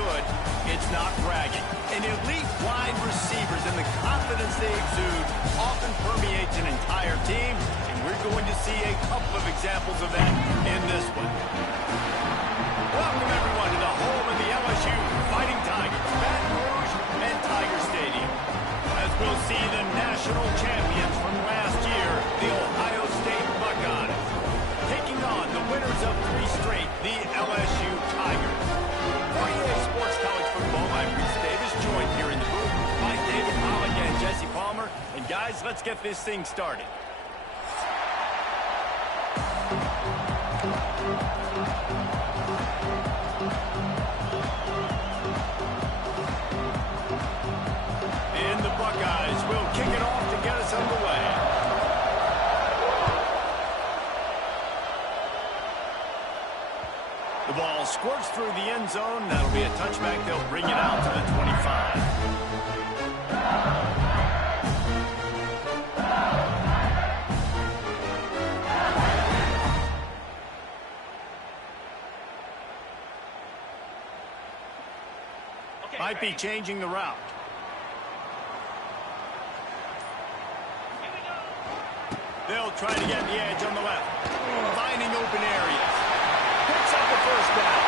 good, it's not bragging. And elite wide receivers and the confidence they exude often permeates an entire team, and we're going to see a couple of examples of that in this one. Welcome, everyone, to the home of the LSU Fighting Tigers, Baton Rouge and Tiger Stadium. As we'll see the national champions from last year, the Ohio State Buckeyes, taking on the winners of 3 straight, the LSU Tigers. For EA Sports College Football, I'm Reese Davis, joined here in the booth by David Pollack and Jesse Palmer. And guys, let's get this thing started. And the Buckeyes will kick it off to get us underway. The ball squirts through the end zone. That'll be a touchback. They'll bring it out to the 25. Might be changing the route. They'll try to get the edge on the left. Finding open areas. Picks up the first down.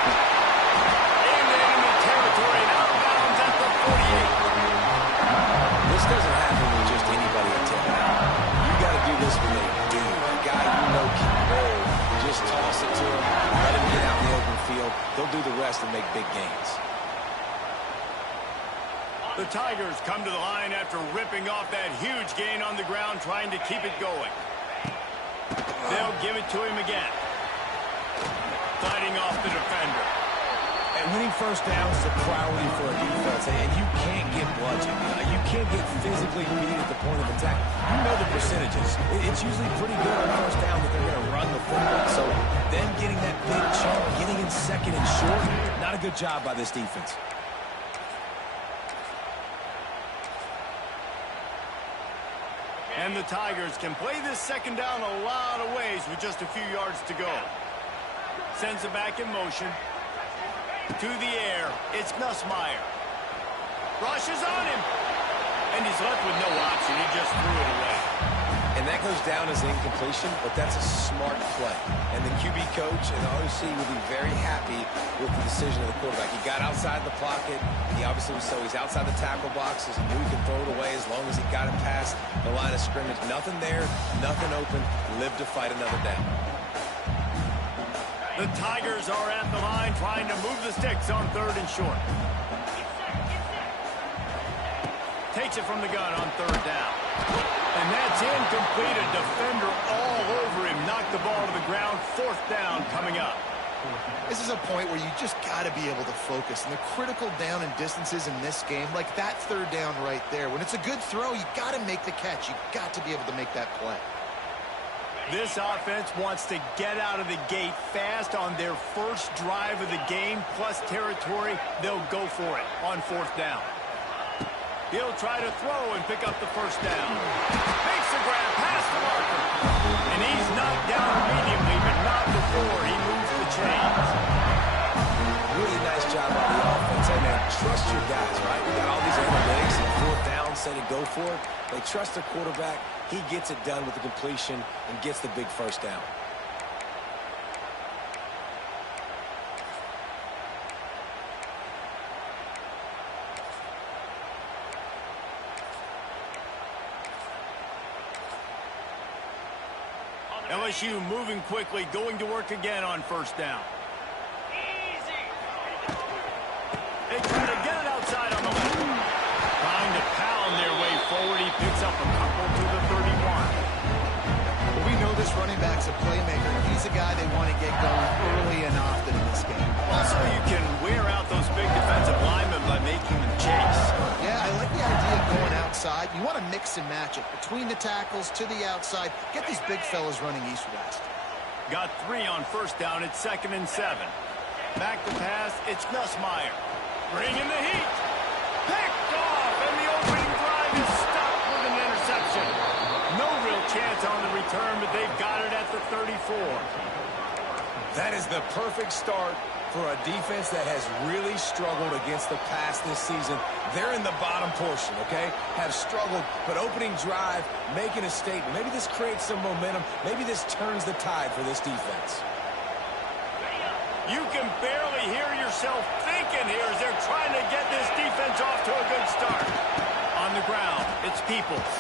Into enemy territory and out of bounds at the 48. This doesn't happen with just anybody in town. You got to do this with a dude, a guy you know can roll. Just toss it to him, let him get out in the open field. They'll do the rest and make big gains. The Tigers come to the line after ripping off that huge gain on the ground, trying to keep it going. They'll give it to him again. Fighting off the defender. And winning first down is a priority for a defense, and you can't get bludgeoned. You can't get physically beat at the point of attack. You know the percentages. It's usually pretty good on first down that they're going to run the football. So them getting that big chunk, getting in second and short, not a good job by this defense. And the Tigers can play this second down a lot of ways with just a few yards to go. Sends it back in motion. To the air. It's Nussmeier. Rushes on him. And he's left with no option. He just threw it away. And that goes down as an incompletion, but that's a smart play. And the QB coach and the OC will be very happy with the decision of the quarterback. He got outside the pocket. He obviously was so he's outside the tackle boxes. He knew he could throw it away as long as he got it past the line of scrimmage. Nothing there, nothing open. Live to fight another down. The Tigers are at the line trying to move the sticks on 3rd and short. Takes it from the gun on 3rd down. And that's incomplete. A defender all over him. Knocked the ball to the ground. 4th down coming up. This is a point where you just got to be able to focus. And the critical down and distances in this game, like that 3rd down right there. When it's a good throw, you got to make the catch. You got to be able to make that play. This offense wants to get out of the gate fast on their first drive of the game, plus territory. They'll go for it on 4th down. He'll try to throw and pick up the first down. Makes the grab past the marker. And he's knocked down immediately, but not before he moves the chains. Really nice job on the offense. Hey, man, trust your guys, right? We got all these analytics and 4th down, say to go for it. They trust their quarterback. He gets it done with the completion and gets the big first down. LSU moving quickly, going to work again on 1st down. They try to get it outside on the left. Trying to pound their way forward. He picks up a couple to the 31. Well, we know this running back's a playmaker. He's a guy they want to get going early and often in this game. Also, you can wear out those big defensive linemen by making them chase. Yeah, I like the idea of going outside. You want to mix and match it. Between the tackles, to the outside. Get these big fellas running east-west. Got 3 on 1st down. It's 2nd and 7. Back to pass. It's Nussmeier. Bringing the heat. Picked off, and the opening drive is stopped with an interception. No real chance on the return, but they've got it at the 34. That is the perfect start For a defense that has really struggled against the pass this season, they're in the bottom portion, okay? Have struggled, but opening drive, making a statement. Maybe this creates some momentum. Maybe this turns the tide for this defense. You can barely hear yourself thinking here as they're trying to get this defense off to a good start. On the ground, it's Peoples.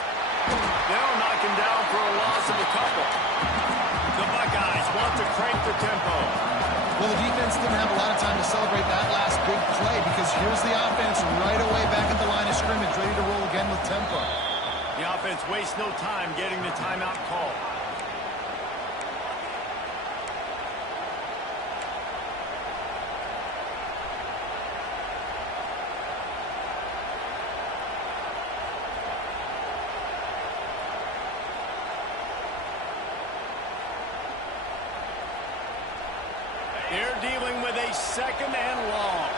They'll knock him down for a loss of a couple. The Buckeyes want to crank the tempo. Well, the defense didn't have a lot of time to celebrate that last big play because here's the offense right away back at the line of scrimmage, ready to roll again with tempo. The offense wastes no time getting the timeout call. They're dealing with a second and long.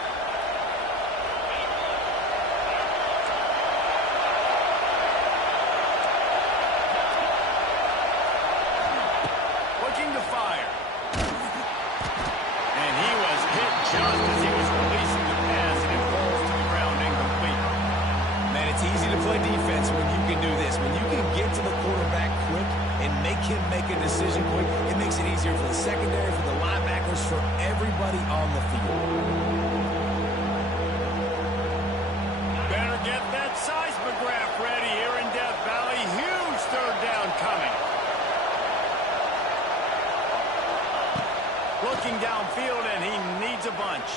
Looking to fire. And he was hit just as he was releasing the pass, and it falls to the ground incomplete. Man, it's easy to play defense when you can do this. When you can get to the quarterback quick and make him make a decision quick, it makes it easier for the secondary, for the linebackers, for everybody on the field. Better get that seismograph ready here in Death Valley. Huge third down coming. Looking downfield, and he needs a bunch.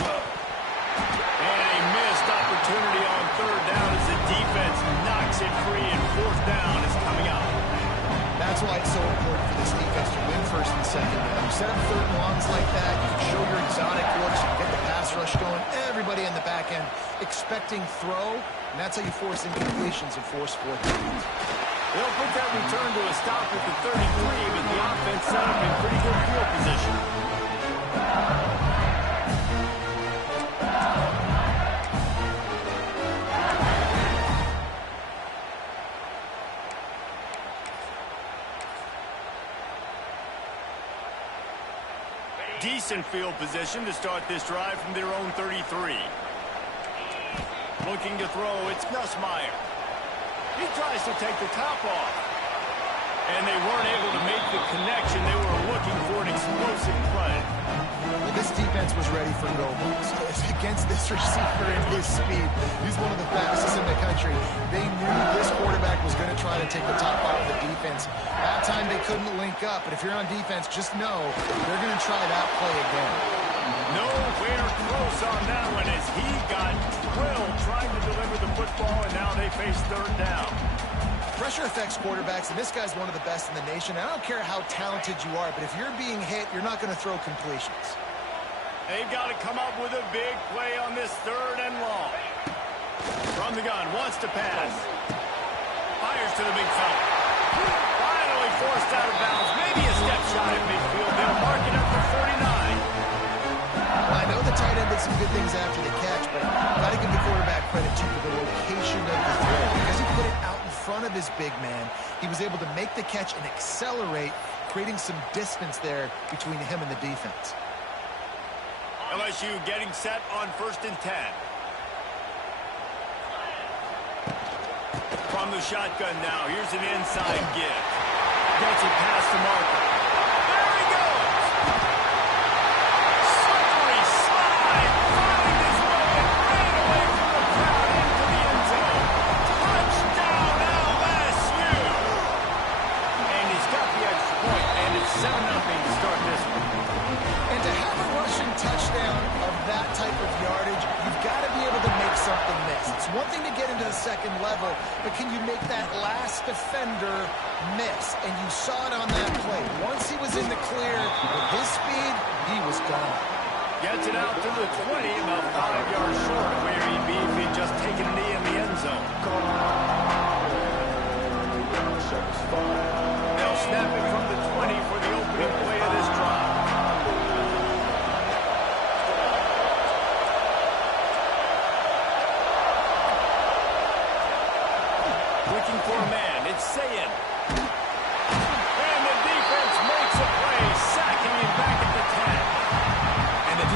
And a missed opportunity on third down as the defense knocks it free, and fourth down is coming up. That's why it's so important for this defense to win first and second down. You set up third and longs like that, you can show your exotic looks, you can get the pass rush going, everybody in the back end expecting throw, and that's how you force incompletions and force fourth downs. They'll put that return to a stop at the 33, but the offense set up in pretty good field position. Decent field position to start this drive from their own 33. Looking to throw, it's Nussmeier. He tries to take the top off. And they weren't able to make the connection. They were looking for an explosive play. Well, this defense was ready for go balls. Against this receiver and his speed, he's one of the fastest in the country. They knew this quarterback was going to try to take the top off the defense. That time they couldn't link up, but if you're on defense, just know they're going to try that play again. Nowhere close on that one as he got drilled trying to deliver the football, and now they face third down. Pressure affects quarterbacks, and this guy's one of the best in the nation. I don't care how talented you are, but if you're being hit, you're not going to throw completions. They've got to come up with a big play on this third and long. From the gun, wants to pass. Fires to the big fella. Finally forced out of bounds. Maybe a step shy of midfield. They'll mark it up for 49. Well, I know the tight end did some good things after the catch, but got to give the quarterback credit too for the location of the throw. Because he put it out in front of his big man, he was able to make the catch and accelerate, creating some distance there between him and the defense. LSU getting set on 1st and 10. From the shotgun now, here's an inside give. Gets it past the marker. There he goes! Slippery slide, finding his way and ran away from the crowd into the end zone. Touchdown LSU! And he's got the extra point, and it's 7-0 to start this one. And to have a rushing touchdown of that type of yardage, you've got to be able to make something miss. It's one thing to get into the second level, but can you make that last defender miss? And you saw it on that play. Once he was in the clear, with his speed, he was gone. Gets it out to the 20, about 5 yards short of where he'd be if he'd just taken a knee in the end zone. They'll snap it from the 20 for the opening play of this drive. Looking for a man, it's Sayin. And the defense makes a play, sacking him back at the 10. And the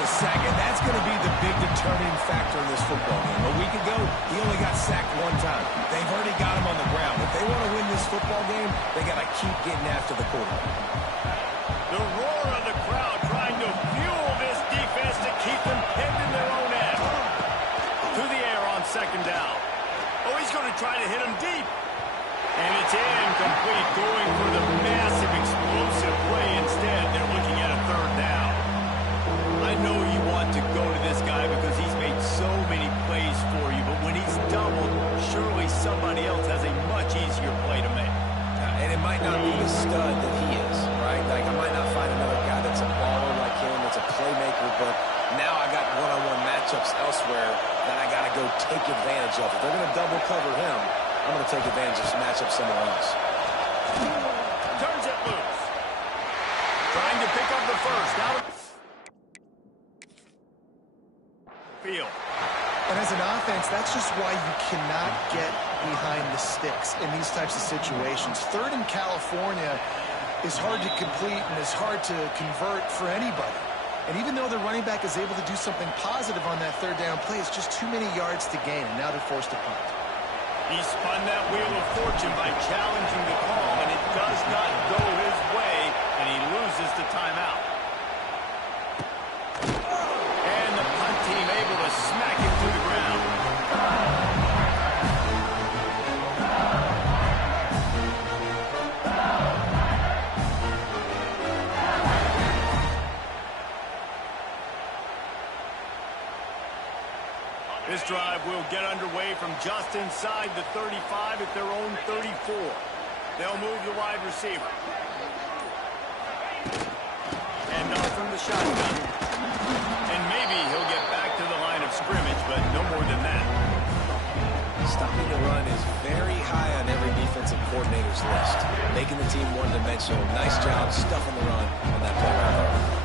a sack, and that's going to be the big determining factor in this football game. A week ago, he only got sacked one time. They've already got him on the ground. If they want to win this football game, they got to keep getting after the quarterback. The roar of the crowd trying to fuel this defense to keep them pinned in their own end. To the air on second down. Oh, he's going to try to hit him deep. And it's incomplete, going for the massive explosive play instead. They're looking at a third down. I know you want to go to this guy because he's made so many plays for you, but when he's doubled, surely somebody else has a much easier play to make. And it might not be the stud that he is, right? Like, I might not find another guy that's a baller like him, that's a playmaker, but now I got one-on-one matchups elsewhere that I got to go take advantage of. If they're going to double cover him, I'm going to take advantage of some matchups somewhere else. Turns it loose. Trying to pick up the first. Now field. And as an offense, that's just why you cannot get behind the sticks in these types of situations. Third in California is hard to complete and is hard to convert for anybody. And even though the running back is able to do something positive on that third down play, it's just too many yards to gain, and now they're forced to punt. He spun that wheel of fortune by challenging the call, and it does not go his way, and he loses the timeout. And the punt team able to smack him to the ground. This drive will get underway from just inside the 35 at their own 34. They'll move the wide receiver. And off from the shotgun. And maybe he'll get back to the line of scrimmage, but no more than that. Stopping the run is very high on every defensive coordinator's list. Making the team one-dimensional. Nice job stuffing the run on that play right there.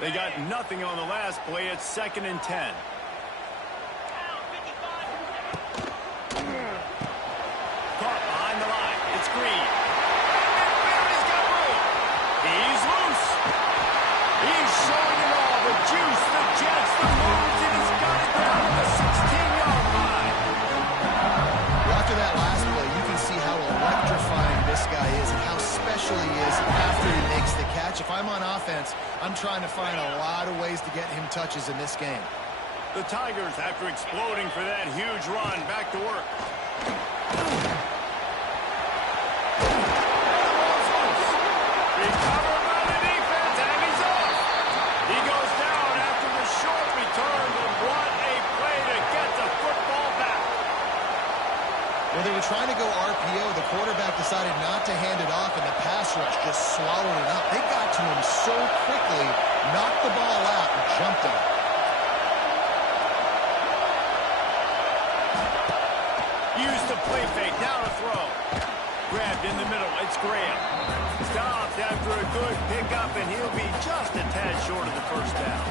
They got nothing on the last play. It's 2nd and 10. Caught behind the line. It's Green. And he's got room. He's loose. He's showing it all. The juice, the jets, the moves, and he's got it down at the 16-yard line. Well, after that last play, you can see how electrifying this guy is and how special he is after he makes the catch. If I'm on offense, I'm trying to find a lot of ways to get him touches in this game. The Tigers, after exploding for that huge run, back to work. Recovered by the defense, and he's off. He goes down after the short return, but what a play to get the football back. When they were trying to go RPO, the quarterback decided not to hand it off, and the pass rush just swallowed it up. They got to him so quickly, knocked the ball out, and jumped on it. Used the play fake, now to throw. Grabbed in the middle, it's Graham. Stopped after a good pickup, and he'll be just a tad short of the first down.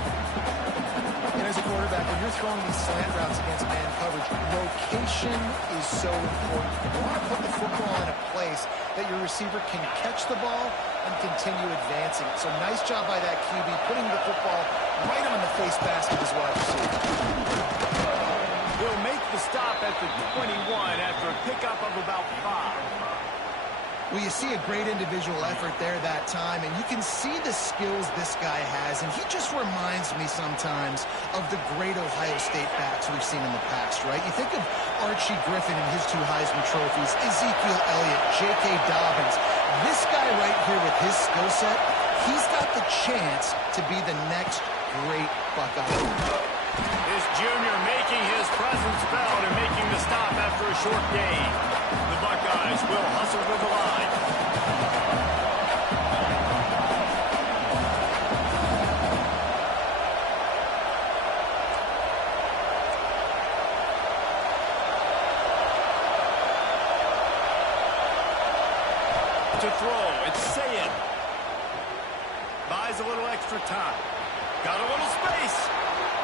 And as a quarterback, when you're throwing these slant routes against man coverage, location is so important. You want to put the football in a place that your receiver can catch the ball and continue advancing. So nice job by that QB, putting the football right on the face mask of his wide receiver. He'll make the stop at the 21 after a pickup of about 5. Well, you see a great individual effort there that time, and you can see the skills this guy has, and he just reminds me sometimes of the great Ohio State backs we've seen in the past, right? You think of Archie Griffin and his 2 Heisman trophies, Ezekiel Elliott, J.K. Dobbins. This guy right here with his skill set, he's got the chance to be the next great Buckeye. This junior making his presence felt and making the stop after a short gain. The Buckeyes will hustle to the line. To throw, it's Sayed. Buys a little extra time. Got a little space.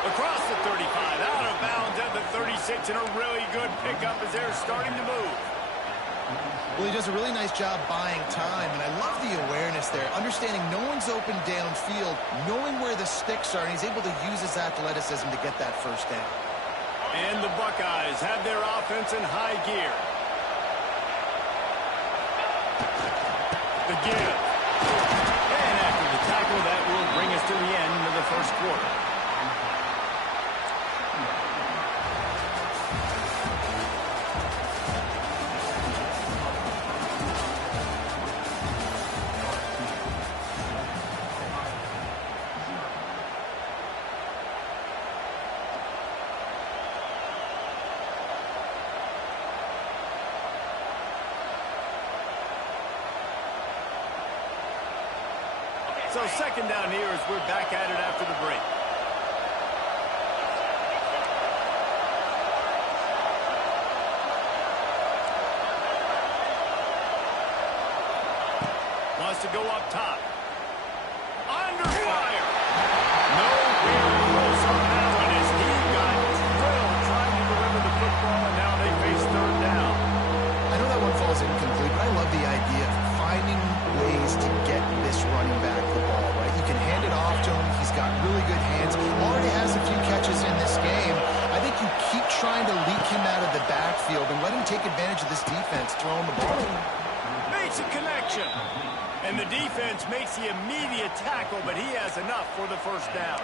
Across the 35, out of bounds at the 36, and a really good pickup as they're starting to move. Well, he does a really nice job buying time, and I love the awareness there, understanding no one's open downfield, knowing where the sticks are, and he's able to use his athleticism to get that first down. And the Buckeyes have their offense in high gear. The give. And after the tackle, that will bring us to the end of the first quarter. So second down here as we're back at it after the break. Wants to go up top. Under fire. Nowhere close on that one as he got drilled trying to deliver the football, and now they face third down. I know that one falls incomplete, but I love the idea of finding ways to get this running back the ball, right? You can hand it off to him. He's got really good hands. Already has a few catches in this game. I think you keep trying to leak him out of the backfield and let him take advantage of this defense throwing the ball. Makes a connection. And the defense makes the immediate tackle, but he has enough for the first down.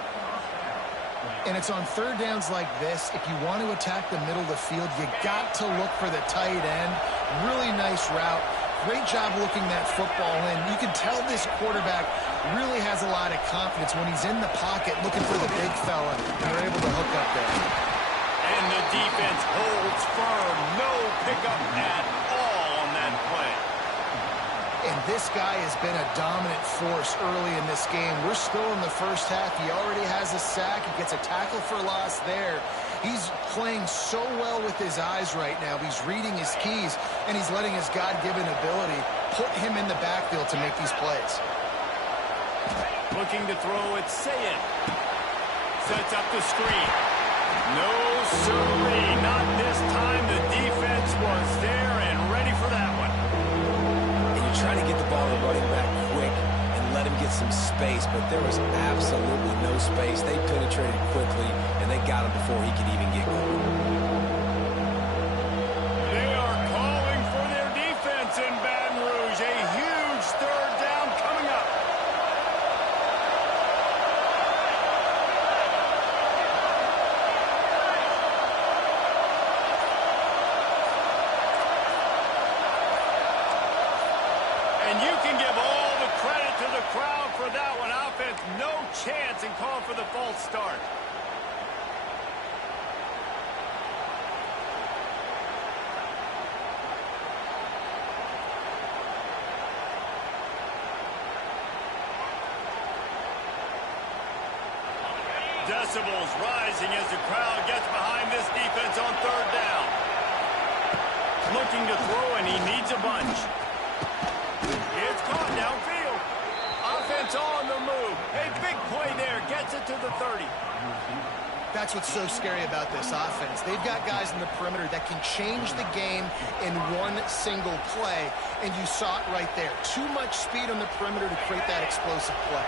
And it's on third downs like this. If you want to attack the middle of the field, you got to look for the tight end. Really nice route. Great job looking that football in. You can tell this quarterback really has a lot of confidence when he's in the pocket looking for the big fella, and they're able to hook up there. And the defense holds firm. No pickup at all on that play. And this guy has been a dominant force early in this game. We're still in the first half. He already has a sack. He gets a tackle for loss there. He's playing so well with his eyes right now. He's reading his keys, and he's letting his God-given ability put him in the backfield to make these plays. Looking to throw, it's Sayed. Sets up the screen. No, sirree, not this time. The defense was there and ready for that one. Trying to get the ball to running back quick and let him get some space, but there was absolutely no space. They penetrated quickly, and they got him before he could even get going. They are calling for their defense in Baton Rouge. A huge third down coming up. And you can give all the credit to the crowd for that one. Offense, no chance and call for the false start. Decibels rising as the crowd gets behind this defense on third down. Looking to throw, and he needs a bunch. It's caught downfield. Offense on the move. A big play there. Gets it to the 30. That's what's so scary about this offense. They've got guys in the perimeter that can change the game in one single play, and you saw it right there. Too much speed on the perimeter to create that explosive play.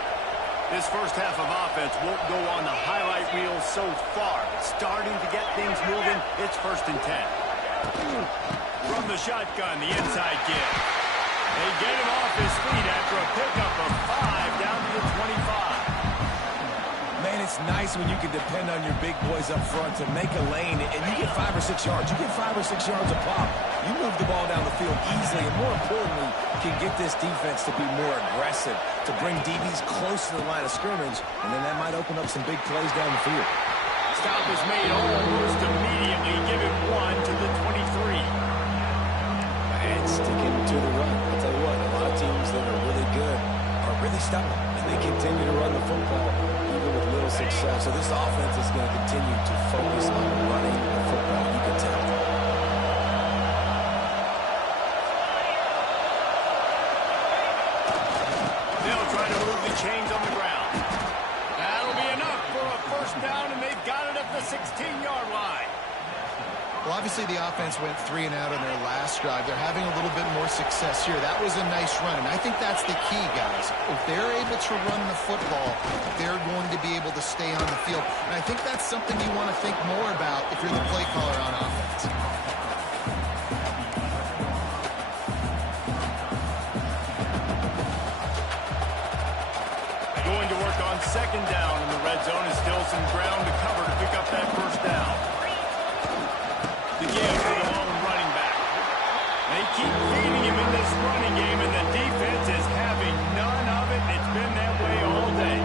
This first half of offense won't go on the highlight reel so far. Starting to get things moving. It's 1st and 10. From the shotgun, the inside give. They get him off his feet after a pickup of 5 down to the 25. Man, it's nice when you can depend on your big boys up front to make a lane, and you get 5 or 6 yards. You get 5 or 6 yards a pop. You move the ball down the field easily, and more importantly, can get this defense to be more aggressive, to bring DBs close to the line of scrimmage, and then that might open up some big plays down the field. Stop is made almost immediately. Give it 1 to the 23. And sticking to the run. I'll tell you what, a lot of teams that are really good are really stubborn, and they continue to run the football even with little success. So this offense is going to continue to focus on running the football. You can tell. They'll try to move the chains on the ground. That'll be enough for a first down, and they 16-yard line. Well, obviously the offense went 3 and out on their last drive. They're having a little bit more success here. That was a nice run, and I think that's the key, guys. If they're able to run the football, they're going to be able to stay on the field. And I think that's something you want to think more about if you're the play caller on offense. Going to work on second down in the red zone. Is still some ground to cover to pick up that first down. The give to the lone running back. They keep feeding him in this running game, and the defense is having none of it. It's been that way all day.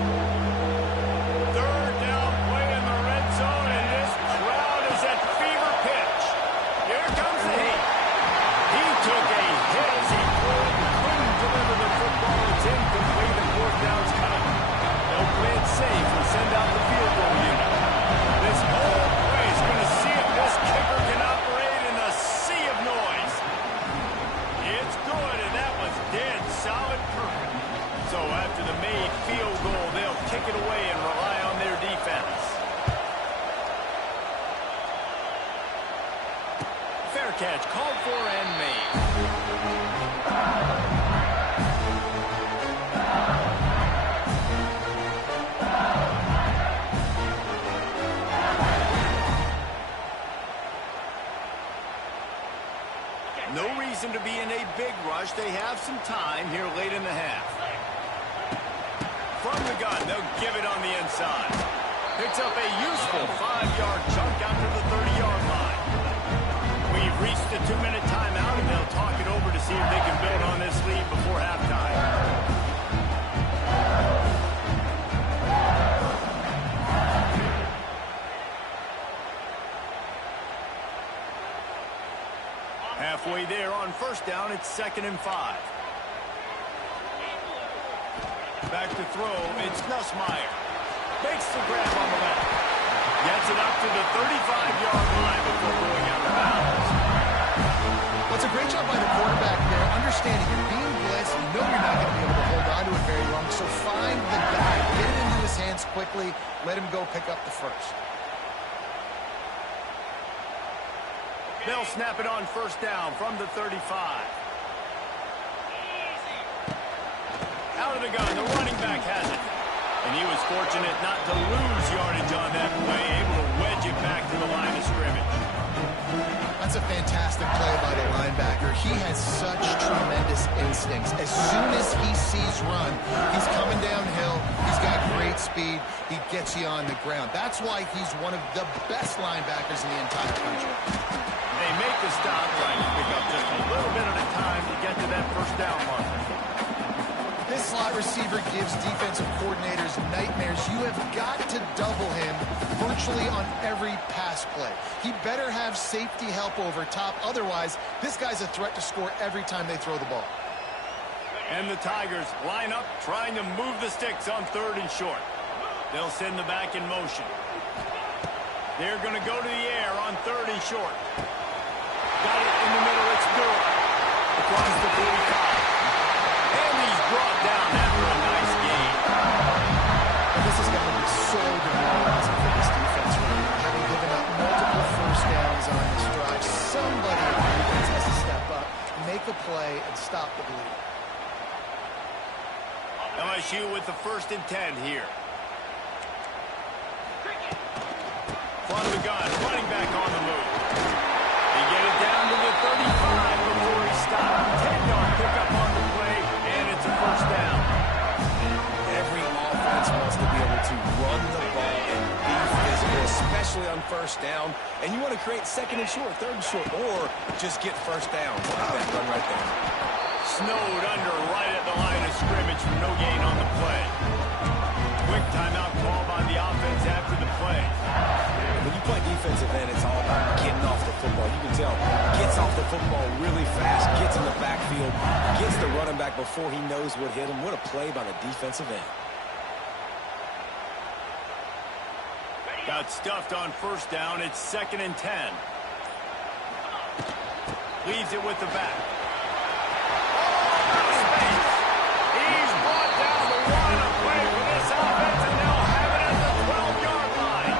Third down play in the red zone, and this crowd is at fever pitch. Here comes the heat. He took a hit as he couldn't deliver the football. It's incomplete. The fourth down's coming. They'll play it safe and send out the field goal unit. This whole play is going to see if this kicker can operate in a sea of noise. It's good, and that was dead solid perfect. So after the made field goal, they'll kick it away and rely on their defense. Fair catch called for and made. No reason to be in a big rush. They have some time here late in the half. From the gun, they'll give it on the inside. Picks up a useful 5-yard chunk out to the 30-yard line. We've reached the 2-minute timeout, and they'll talk it over to see if they can build on this lead before halftime. Halfway there on first down, it's 2nd and 5. Back to throw, it's Nussmeier. Makes the grab on the left. Gets it up to the 35-yard line before going out of bounds. Well, it's a great job by the quarterback there, understanding you're being blitzed, you know you're not going to be able to hold on to it very long, so find the guy, get it into his hands quickly, let him go pick up the first. They'll snap it on first down from the 35. Out of the gun, the running back has it. And he was fortunate not to lose yardage on that play, able to wedge it back to the line of scrimmage. That's a fantastic play by the linebacker. He has such tremendous instincts. As soon as he sees run, he's coming downhill. He's got great speed. He gets you on the ground. That's why he's one of the best linebackers in the entire country. They make the stop, trying to pick up just a little bit at a time to get to that first down marker. This slot receiver gives defensive coordinators nightmares. You have got to double him virtually on every pass play. He better have safety help over top. Otherwise, this guy's a threat to score every time they throw the ball. And the Tigers line up, trying to move the sticks on 3rd and short. They'll send the back in motion. They're going to go to the air on 3rd and short. Got it in the middle, it's Durham. Across the 45. And he's brought down after a nice gain. And this is going to be so demoralizing for this defense right now. Having given up multiple first downs on this drive, somebody on defense has to step up, make a play, and stop the bleed. LSU with the 1st and 10 here. From the gun, running back on the move. They get it down to the 35 before he stopped. 10-yard pickup on the play, and it's a first down. Every offense wants to be able to run the ball and be physical, especially on first down. And you want to create 2nd and short, 3rd and short, or just get first down. Like that run right there. Snowed under right at the line of scrimmage for no gain on the play. Quick timeout call by the offense after the play. When you play defensive end, it's all about getting off the football. You can tell, gets off the football really fast, gets in the backfield, gets the running back before he knows what hit him. What a play by the defensive end. Got stuffed on first down. It's 2nd and 10. Leaves it with the back. He's brought down the one. A play for this offense, and they'll have it at the 12-yard line.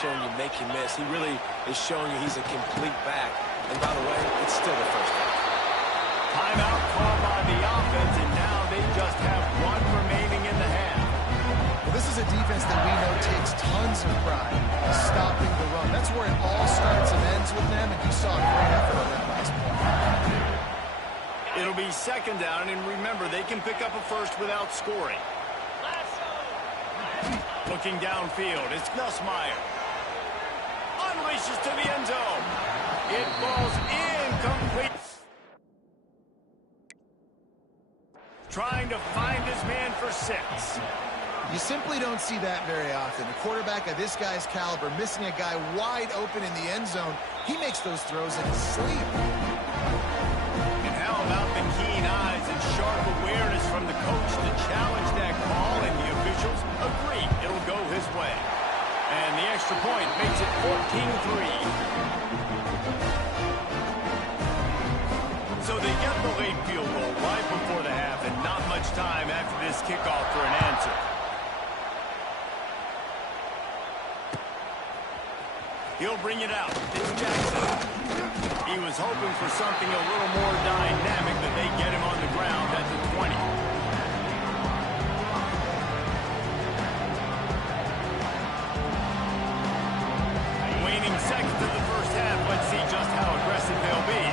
showing you make you miss. He really is showing you he's a complete back. And by the way, it's still the first down. Timeout called by the offense, and now they just have one remaining in the half. Well, this is a defense that we know takes tons of pride in stopping the run. That's where it all starts and ends with them, and you saw a great effort on that last play. It'll be second down, and remember, they can pick up a first without scoring. Looking downfield, it's Nussmeier. Unleashes to the end zone. It falls incomplete. Trying to find his man for 6. You simply don't see that very often. A quarterback of this guy's caliber missing a guy wide open in the end zone. He makes those throws in his sleep. And how about the keen eyes and sharp awareness from the coach to challenge that call, and the officials agree it'll go his way. And the extra point makes it 14-3. So they get the late field goal right before the half, and not much time after this kickoff for an answer. He'll bring it out. It's Jackson. He was hoping for something a little more dynamic, but they get him on the ground at the 20. Waning seconds of the first half. Let's see just how aggressive they'll be.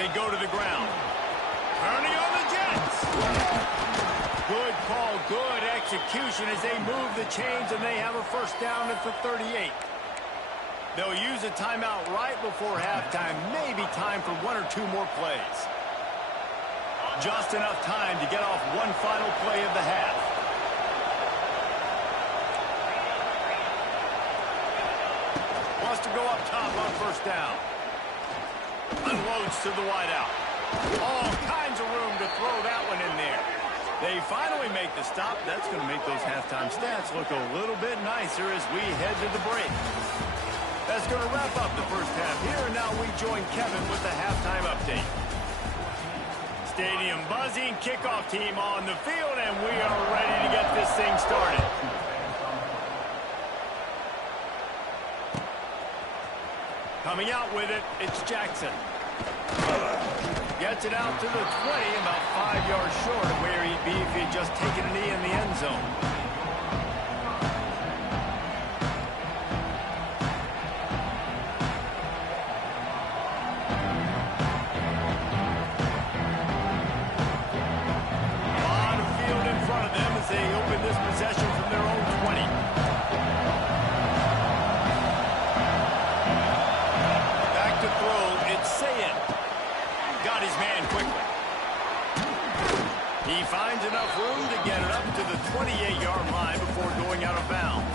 They go to the ground. Turning on the Jets. Good call, good execution as they move the chains, and they have a first down at the 38. They'll use a timeout right before halftime. Maybe time for 1 or 2 more plays. Just enough time to get off one final play of the half. Wants to go up top on first down. Unloads to the wideout. All kinds of room to throw that one in there. They finally make the stop. That's going to make those halftime stats look a little bit nicer as we head to the break. That's going to wrap up the first half here, and now we join Kevin with the halftime update. Stadium buzzing, kickoff team on the field, and we are ready to get this thing started. Coming out with it, it's Jackson. Gets it out to the 20, about 5 yards short of where he'd be if he'd just taken a knee in the end zone. A lot of field in front of them as they open this possession from their own 20. Back to throw, it's Sayin. Got his man quickly. He finds enough room to get it up to the 28-yard line before going out of bounds.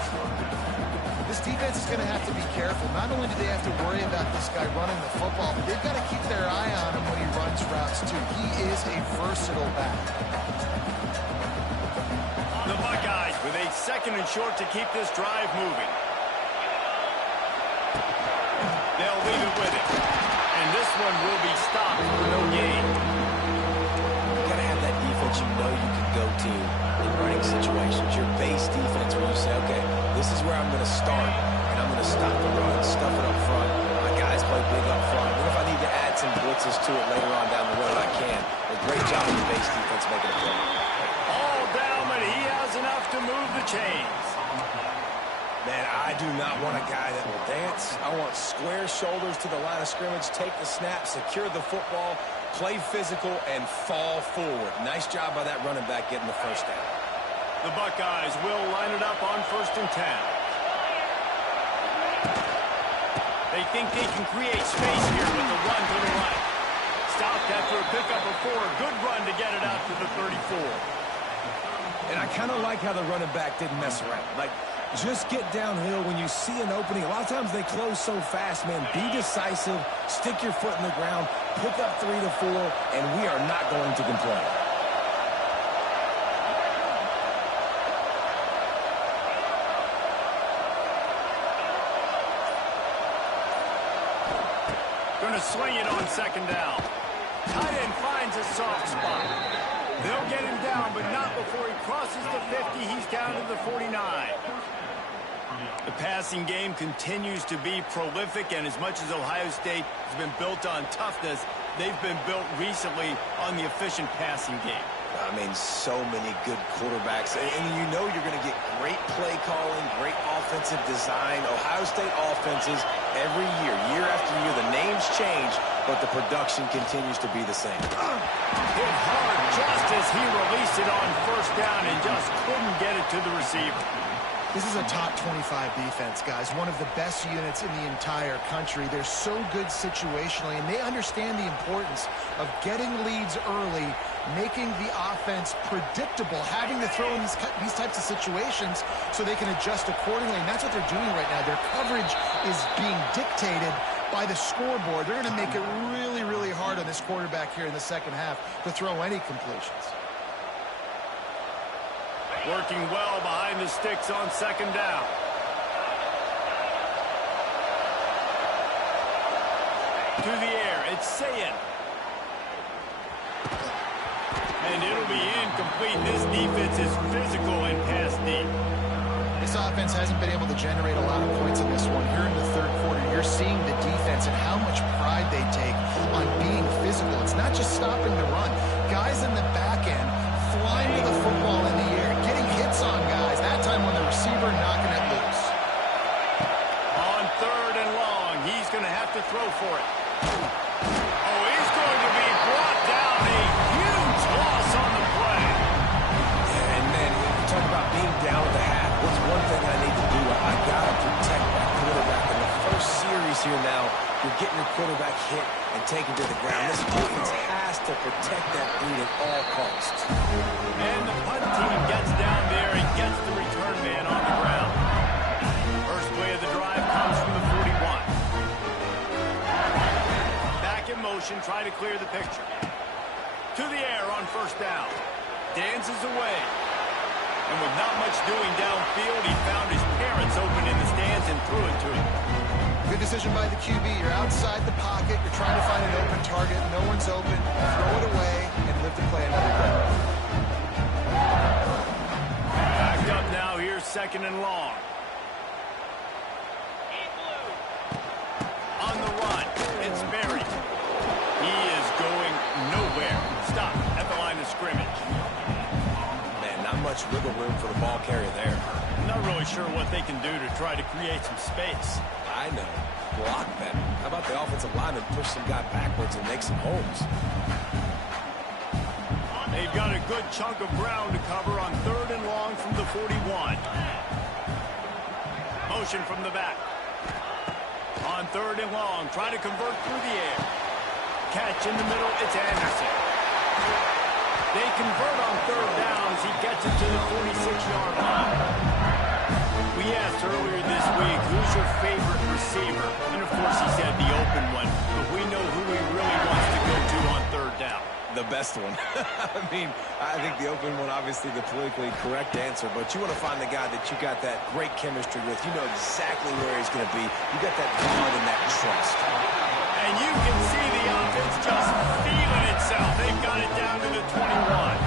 This defense is going to have to be careful. Not only do they have to worry about this guy running the football, but they've got to keep their eye on him when he runs routes, too. He is a versatile back. The Buckeyes with a second and short to keep this drive moving. They'll leave it with it. And this one will be stopped for no gain. You got to have that defense you know you can go to in running situations. Your base defense where you say, okay, this is where I'm going to start, and I'm going to stop the run, stuff it up front. My guys play big up front. What if I need to add some blitzes to it later on down the road? I can. A great job of the base defense making a play. All down, but he has enough to move the chains. Man, I do not want a guy that will dance. I want square shoulders to the line of scrimmage, take the snap, secure the football, play physical, and fall forward. Nice job by that running back getting the first down. The Buckeyes will line it up on 1st and 10. They think they can create space here with the run to the right. Stopped after a pickup of 4. Good run to get it out to the 34. And I kind of like how the running back didn't mess around. Like, just get downhill when you see an opening. A lot of times they close so fast, man. Be decisive, stick your foot in the ground, pick up 3 to 4, and we are not going to complain. Going to swing it on 2nd down. Tight end finds a soft spot. They'll get him down, but not before he crosses the 50. He's down to the 49. The passing game continues to be prolific, and as much as Ohio State has been built on toughness, they've been built recently on the efficient passing game. I mean, so many good quarterbacks, and you know you're going to get great play calling, great offensive design. Ohio State offenses every year, year after year, the names change, but the production continues to be the same. Hit hard just as he released it on first down and just couldn't get it to the receiver. This is a top 25 defense, guys. One of the best units in the entire country. They're so good situationally, and they understand the importance of getting leads early, making the offense predictable, having to throw in these types of situations so they can adjust accordingly. And that's what they're doing right now. Their coverage is being dictated by the scoreboard. They're going to make it really, really hard on this quarterback here in the second half to throw any completions. Working well behind the sticks on second down. To the air, it's Sayin. And it'll be incomplete. This defense is physical and pass deep. This offense hasn't been able to generate a lot of points in this one. Here in the third quarter, you're seeing the defense and how much pride they take on being physical. It's not just stopping the run. Guys in the back end flying to the football in the air, getting hits on guys, that time when the receiver knocking it loose. On third and long, he's going to have to throw for it. Oh, he's going to be brought down. A huge loss on the play. Yeah, and man, when you talk about being down at the half, what's one thing I need to do? I got to protect my quarterback. In the first series here now, you're getting your quarterback hit and taken to the ground. This offense has to protect that dude at all costs. And the punt team gets down there and gets the return man on the ground. First play of the drive comes from the 41. Back in motion, try to clear the picture. To the air on first down. Dances away. And with not much doing downfield, he found his parents open in the stands and threw it to him. Good decision by the QB. You're outside the pocket. You're trying to find an open target. No one's open. Throw it away and live to play another day. Backed up now. Here's second and long. On the run, it's Berry. He is going nowhere. Stop at the line of scrimmage. Man, not much wiggle room for the ball carrier there. Not really sure what they can do to try to create some space. I know. Block better. How about the offensive lineman push some guy backwards and make some holes? They've got a good chunk of ground to cover on third and long from the 41. Motion from the back. On third and long, try to convert through the air. Catch in the middle, it's Anderson. They convert on third downs. He gets it to the 46-yard line. We asked earlier this week, who's your favorite receiver? And, of course, he said the open one. But we know who he really wants to go to on third down. The best one. I mean, I think the open one, obviously the politically correct answer, but you want to find the guy that you got that great chemistry with. You know exactly where he's going to be. You got that bond and that trust. And you can see the offense just feeling itself. They've got it down to the 21.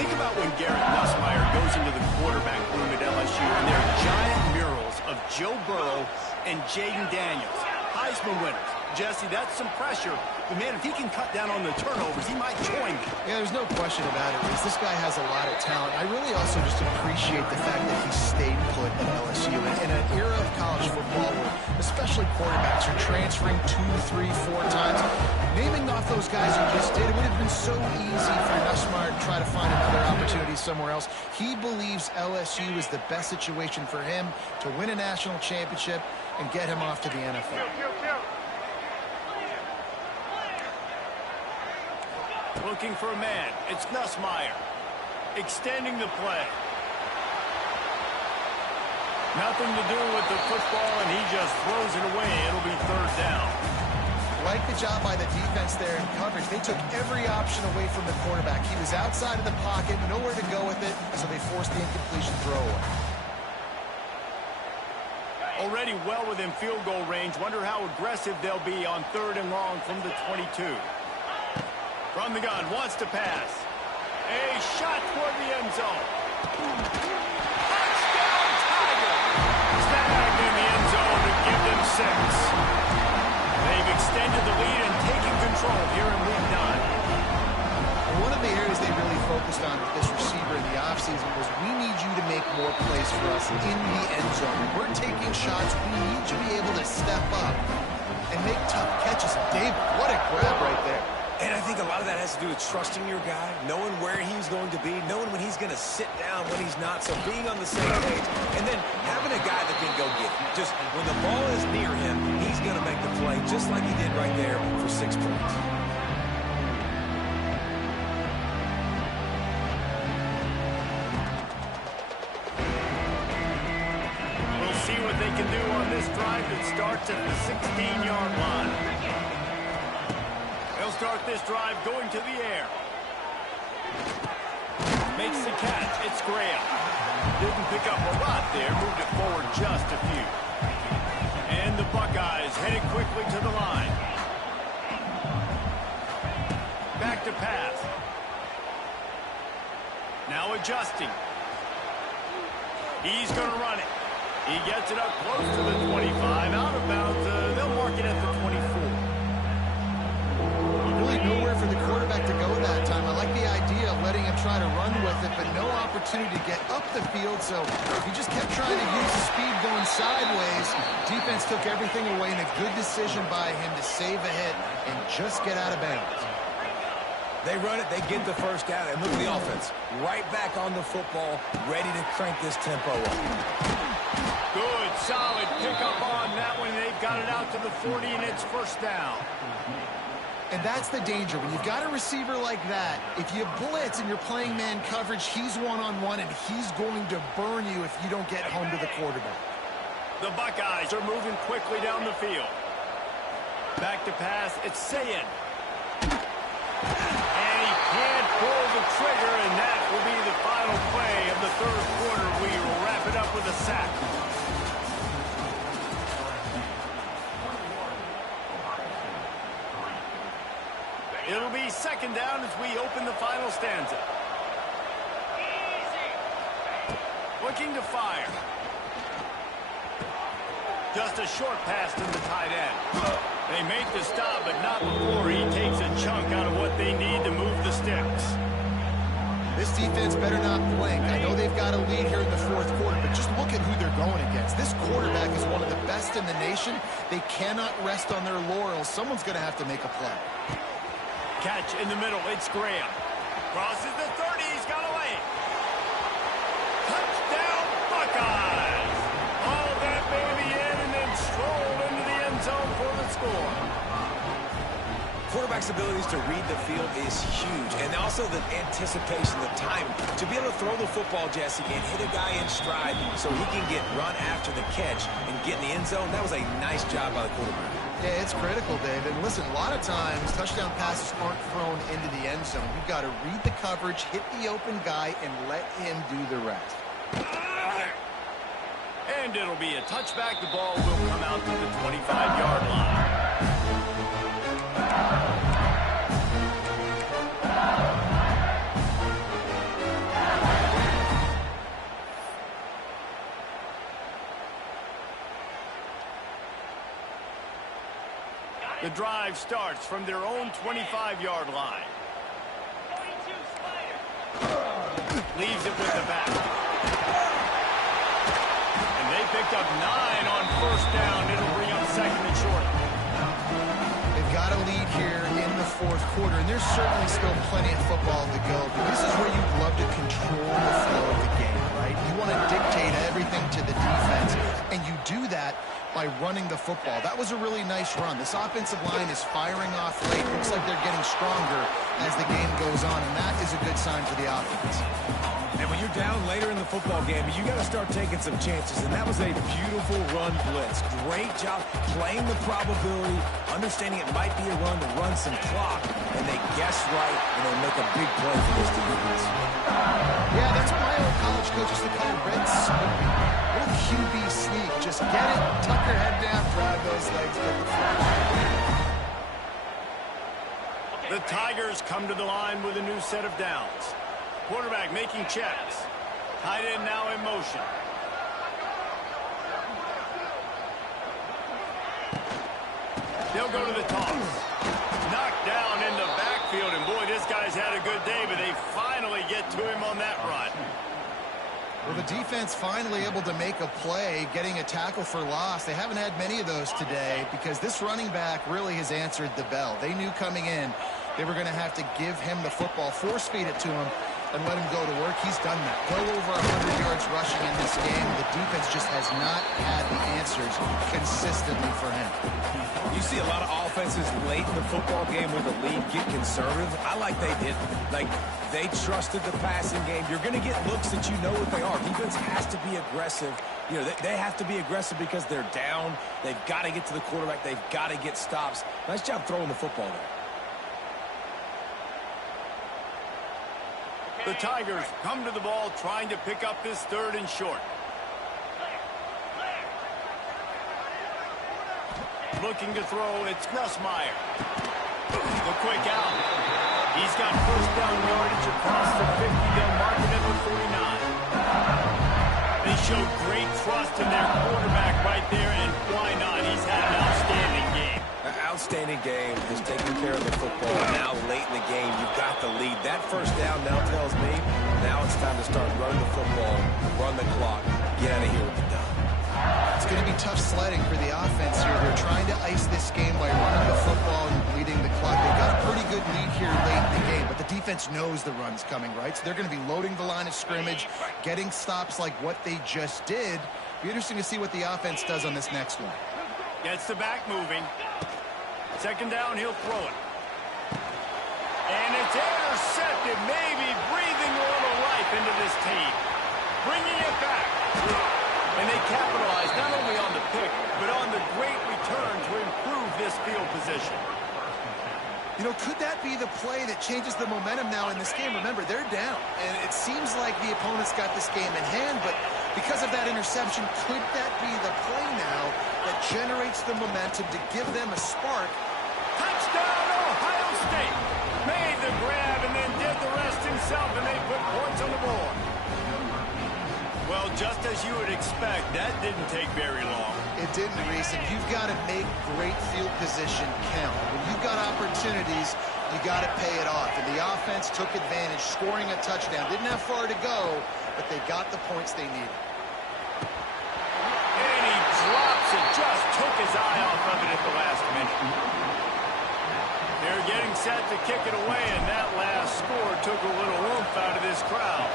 Think about when Garrett Nussmeier goes into the quarterback room at LSU, and there are giant murals of Joe Burrow and Jaden Daniels, Heisman winners. Jesse, that's some pressure. But, man, if he can cut down on the turnovers, he might join me. Yeah, there's no question about it, Reese. This guy has a lot of talent. I really also just appreciate the fact that he stayed put at LSU. In an era of college football where especially quarterbacks are transferring 2, 3, 4 times, naming off those guys who just did, it would have been so easy for Nussmeier to try to find another opportunity somewhere else. He believes LSU is the best situation for him to win a national championship and get him off to the NFL. Looking for a man. It's Nussmeier. Extending the play. Nothing to do with the football, and he just throws it away. It'll be third down. Like the job by the defense there in coverage. They took every option away from the quarterback. He was outside of the pocket, nowhere to go with it, so they forced the incompletion throw away. Already well within field goal range. Wonder how aggressive they'll be on third and long from the 22. From the gun, wants to pass. A shot toward the end zone. Touchdown, Tiger! in the end zone. When we're taking shots, we need to be able to step up and make tough catches. David, what a grab right there. And I think a lot of that has to do with trusting your guy, knowing where he's going to be, knowing when he's going to sit down, when he's not. So being on the same page, and then having a guy that can go get it. Just when the ball is near him, he's going to make the play, just like he did right there for 6 points. We'll see what they can do on this drive that starts at the 16-yard line. They'll start this drive going to the air. Makes the catch. It's Graham. Didn't pick up a lot there. Moved it forward just a few. And the Buckeyes headed quickly to the line. Back to pass. Now adjusting. He's going to run it. He gets it up close to the 25. Out of bounds. They'll mark it at the 24. Really nowhere for the quarterback to go that time. I like the idea of letting him try to run with it, but no opportunity to get up the field, so he just kept trying to use the speed going sideways. Defense took everything away, and a good decision by him to save a hit and just get out of bounds. They run it, they get the first down, and look at the offense. Right back on the football, ready to crank this tempo up. Good, solid pickup on that one. They've got it out to the 40, and it's first down. And that's the danger. When you've got a receiver like that, if you blitz and you're playing man coverage, he's one-on-one, and he's going to burn you if you don't get home to the quarterback. The Buckeyes are moving quickly down the field. Back to pass, it's Sayin. And he can't pull the trigger, and that will be the final play of the third quarter. We will wrap it up with a sack. It'll be second down as we open the final stanza. Looking to fire. Just a short pass to the tight end. They make the stop, but not before he takes a chunk out of what they need to move the sticks. This defense better not blink. I know they've got a lead here in the fourth quarter, but just look at who they're going against. This quarterback is one of the best in the nation. They cannot rest on their laurels. Someone's going to have to make a play. Catch in the middle. It's Graham. Crosses the 30. He's got a lane. Touchdown, Buckeyes. All that baby in and then stroll into the end zone for the score. Quarterback's abilities to read the field is huge, and also the anticipation, the time to be able to throw the football, Jesse, and hit a guy in stride so he can get run after the catch and get in the end zone. That was a nice job by the quarterback. Yeah, it's critical, David. Listen, a lot of times touchdown passes aren't thrown into the end zone. You've got to read the coverage, hit the open guy, and let him do the rest. And it'll be a touchback. The ball will come out to the 25-yard line. The drive starts from their own 25-yard line. Leaves it with the back. And they picked up 9 on first down. It'll bring up second and short. They've got a lead here in the fourth quarter, and there's certainly still plenty of football to go. But this is where you'd love to control the flow of the game, right? You want to dictate everything to the defense, and you do that by running the football. That was a really nice run. This offensive line is firing off late. Looks like they're getting stronger as the game goes on, and that is a good sign for the offense. And when you're down later in the football game, you got to start taking some chances, and that was a beautiful run blitz. Great job playing the probability, understanding it might be a run to run some clock, and they guessed right, and they make a big play for this defense. Yeah, that's what my old college coach used to call red snooping. Little QB sneak. Just get it, tuck your head down, drive those legs, get the front. The Tigers come to the line with a new set of downs. Quarterback making checks. Tight end now in motion. They'll go to the toss. Knocked down in the backfield, and boy, this guy's had a good day, but they finally get to him on that run. Well, the defense finally able to make a play, getting a tackle for loss. They haven't had many of those today because this running back really has answered the bell. They knew coming in they were going to have to give him the football, force feed it to him, and let him go to work. He's done that. Well over 100 yards rushing in this game. The defense just has not had the answers consistently for him. You see a lot of offenses late in the football game when the lead get conservative. I like they did. Like, they trusted the passing game. You're going to get looks that you know what they are. Defense has to be aggressive. You know, they have to be aggressive because they're down. They've got to get to the quarterback. They've got to get stops. Nice job throwing the football there. The Tigers come to the ball trying to pick up this 3rd and short. Looking to throw, it's Nussmeier. The quick out. He's got first down yardage across the 50. They'll mark it at the 49. They showed great trust in their quarterback right there, and why not? He's had an outstanding game. An outstanding game, has taken care of the football. Now late in the game, you've got the lead. That first down now tells me now it's time to start running the football, run the clock, get out of here with the done. It's going to be tough sledding for the offense here. They're trying to ice this game by running the football and bleeding the clock. They've got a pretty good lead here late in the game, but the defense knows the run's coming, right? So they're going to be loading the line of scrimmage, getting stops like what they just did. Be interesting to see what the offense does on this next one. Gets the back moving. 2nd down, he'll throw it. And it's intercepted, maybe breathing a little life into this team. Bringing it back. And they capitalize not only on the pick, but on the great return to improve this field position. You know, could that be the play that changes the momentum now in this game? Remember, they're down, and it seems like the opponent's got this game in hand, but because of that interception, could that be the play now that generates the momentum to give them a spark? Touchdown, Ohio State! Made the grab and then did the rest himself, and they put points on the board. Well, just as you would expect, that didn't take very long. It didn't, Reese, and you've got to make great field position count. When you've got opportunities, you got to pay it off. And the offense took advantage, scoring a touchdown. Didn't have far to go, but they got the points they needed. And he drops it, just took his eye off of it at the last minute. They're getting set to kick it away, and that last score took a little oomph out of this crowd.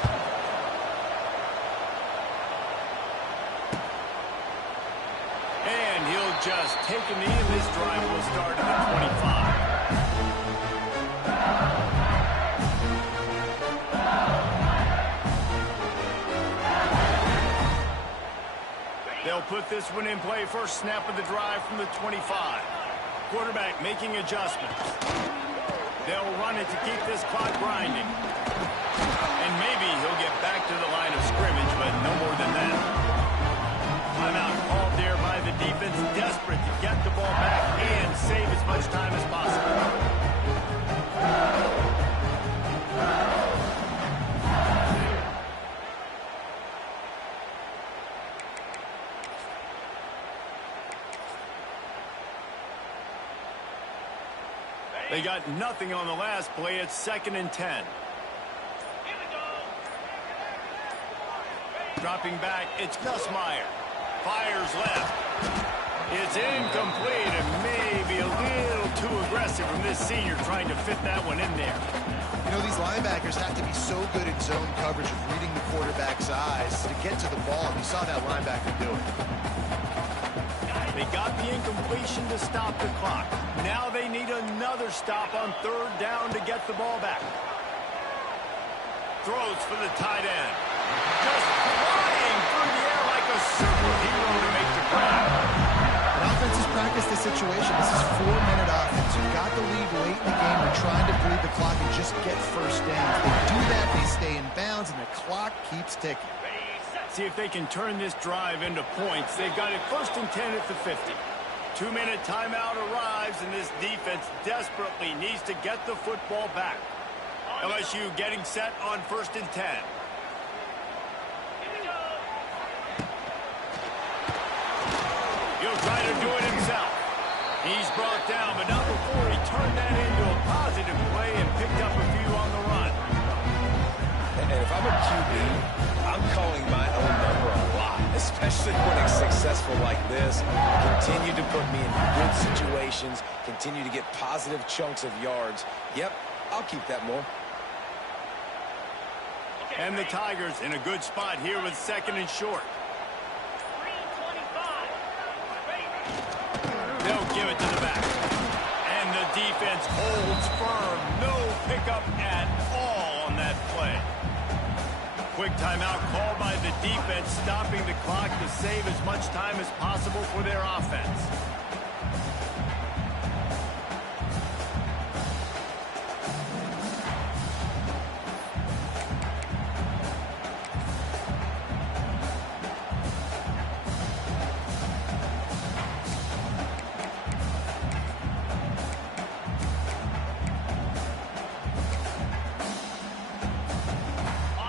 And he'll just take a knee, and this drive will start at the 25. They'll put this one in play. First snap of the drive from the 25. Quarterback making adjustments. They'll run it to keep this clock grinding. And maybe he'll get back to the line of scrimmage, but no more than that. Timeout called there by the defense, desperate to get the ball back and save as much time as possible. They got nothing on the last play. It's 2nd and 10. Dropping back, it's Nussmeier. Fires left. It's incomplete and maybe a little too aggressive from this senior trying to fit that one in there. You know, these linebackers have to be so good in zone coverage of reading the quarterback's eyes to get to the ball. You saw that linebacker do it. They got the incompletion to stop the clock. Now they need another stop on 3rd down to get the ball back. Throws for the tight end. Just flying through the air like a superhero to make the grab. An offense has practiced the situation. This is 4-minute offense. You've got the lead late in the game. They're trying to bleed the clock and just get first down. If they do that, they stay in bounds, and the clock keeps ticking. See if they can turn this drive into points. They've got it 1st and 10 at the 50. 2-minute timeout arrives, and this defense desperately needs to get the football back. LSU getting set on 1st and 10. He'll try to do it himself. He's brought down, but not before he turned that into a positive play and picked up a few on the run. And if I'm a QB, I'm calling my own number a lot, especially when it's successful like this. Continue to put me in good situations, continue to get positive chunks of yards. Yep, I'll keep that more. And the Tigers in a good spot here with 2nd and short. They'll give it to the back. And the defense holds firm. No pickup at all on that play. Quick timeout called by the defense, stopping the clock to save as much time as possible for their offense.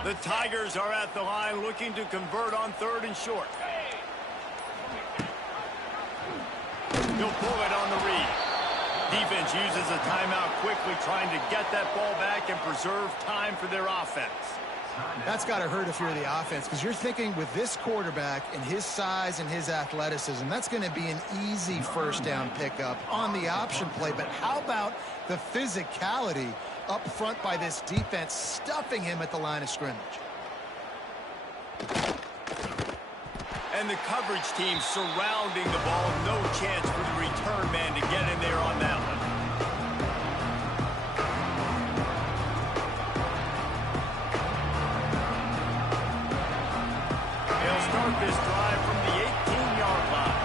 The Tigers are at the line looking to convert on 3rd and short. He'll pull it on the read. Defense uses a timeout quickly, trying to get that ball back and preserve time for their offense. That's got to hurt if you're the offense, because you're thinking with this quarterback and his size and his athleticism, that's going to be an easy 1st down pickup on the option play. But how about the physicality up front by this defense, stuffing him at the line of scrimmage? And the coverage team surrounding the ball. No chance for the return man to get in there on that one. They'll start this drive from the 18-yard line.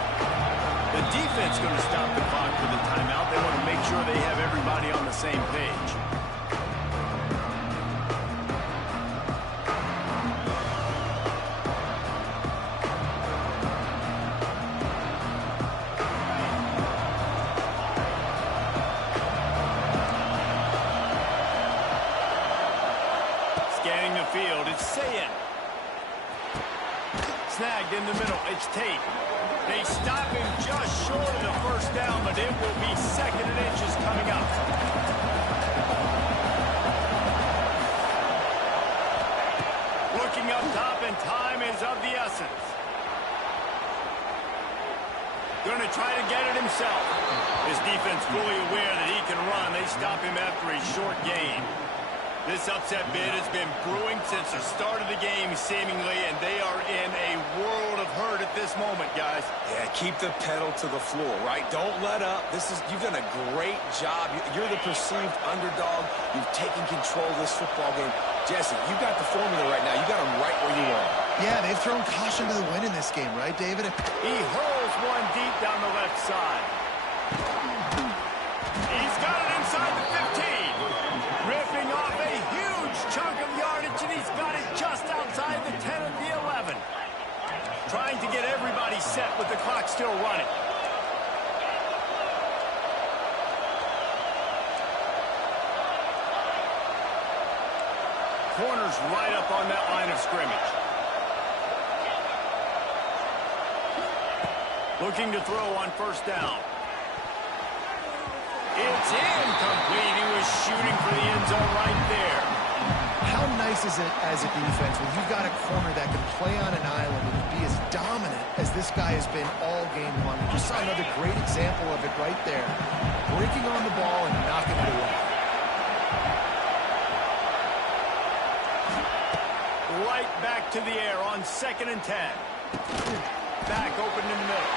The defense going to stop the clock with the timeout. They want to make sure they have everybody on the same page. Scanning the field, it's Sayin. Snagged in the middle, it's Tate. They stop him just short of the 1st down, but it will be 2nd and inches coming up. Looking up top, and time is of the essence. Going to try to get it himself. His defense fully aware that he can run. They stop him after a short gain. This upset bid has been brewing since the start of the game, seemingly, and they are in a world of hurt at this moment, guys. Yeah, keep the pedal to the floor, right? Don't let up. You've done a great job. You're the perceived underdog. You've taken control of this football game. Jesse, you got the formula right now. You got them right where you want them. Yeah, they've thrown caution to the wind in this game, right, David? He hurls one deep down the left side. He's got it inside the 15. Ripping off a huge chunk of yardage, and he's got it just outside the 10 of the 11. Trying to get everybody set with the clock still running. Corner's right up on that line of scrimmage. Looking to throw on 1st down. It's incomplete. He was shooting for the end zone right there. How nice is it as a defense when you've got a corner that can play on an island and be as dominant as this guy has been all game long? We just saw another great example of it right there. Breaking on the ball and knocking it away. Right back to the air on 2nd and 10. Back open in the middle.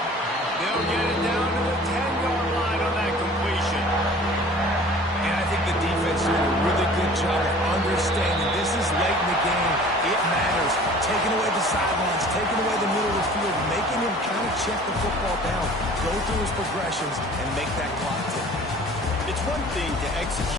They'll get it down to the 10-yard line on that completion. And I think the defense did a really good job of understanding this is late in the game. It matters. Taking away the sidelines, taking away the middle of the field, making him kind of check the football down, go through his progressions, and make that clock tick. It's one thing to execute